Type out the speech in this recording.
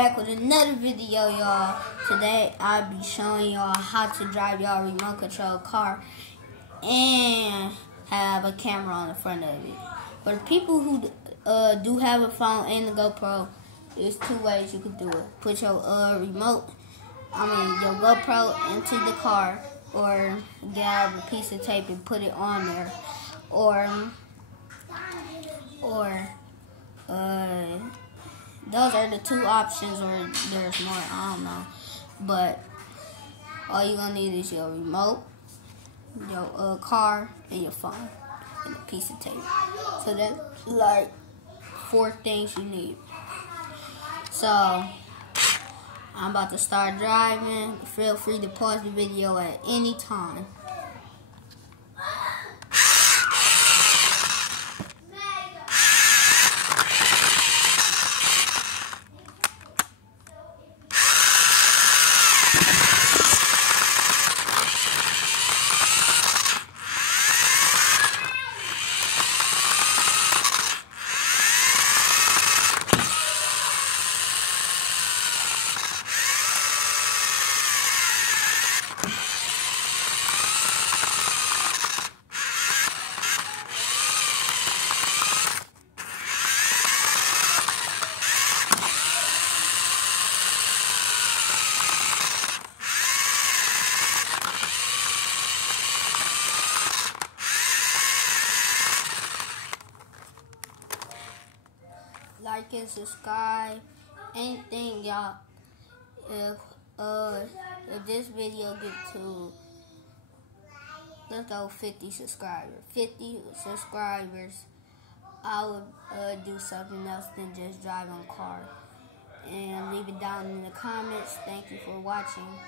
back with another video, y'all. Today I'll be showing y'all how to drive y'all remote control car and have a camera on the front of it. For the people who do have a phone and the GoPro, there's two ways you can do it. Put your your GoPro into the car, or get out a piece of tape and put it on there, or those are the two options, or there's more, I don't know. But all you're gonna need is your remote, your car, and your phone, and a piece of tape. So that's like 4 things you need. So I'm about to start driving. Feel free to pause the video at any time. Like and subscribe. Anything, y'all. If this video gets to, let's go 50 subscribers. 50 subscribers, I would do something else than just driving a car. And leave it down in the comments. Thank you for watching.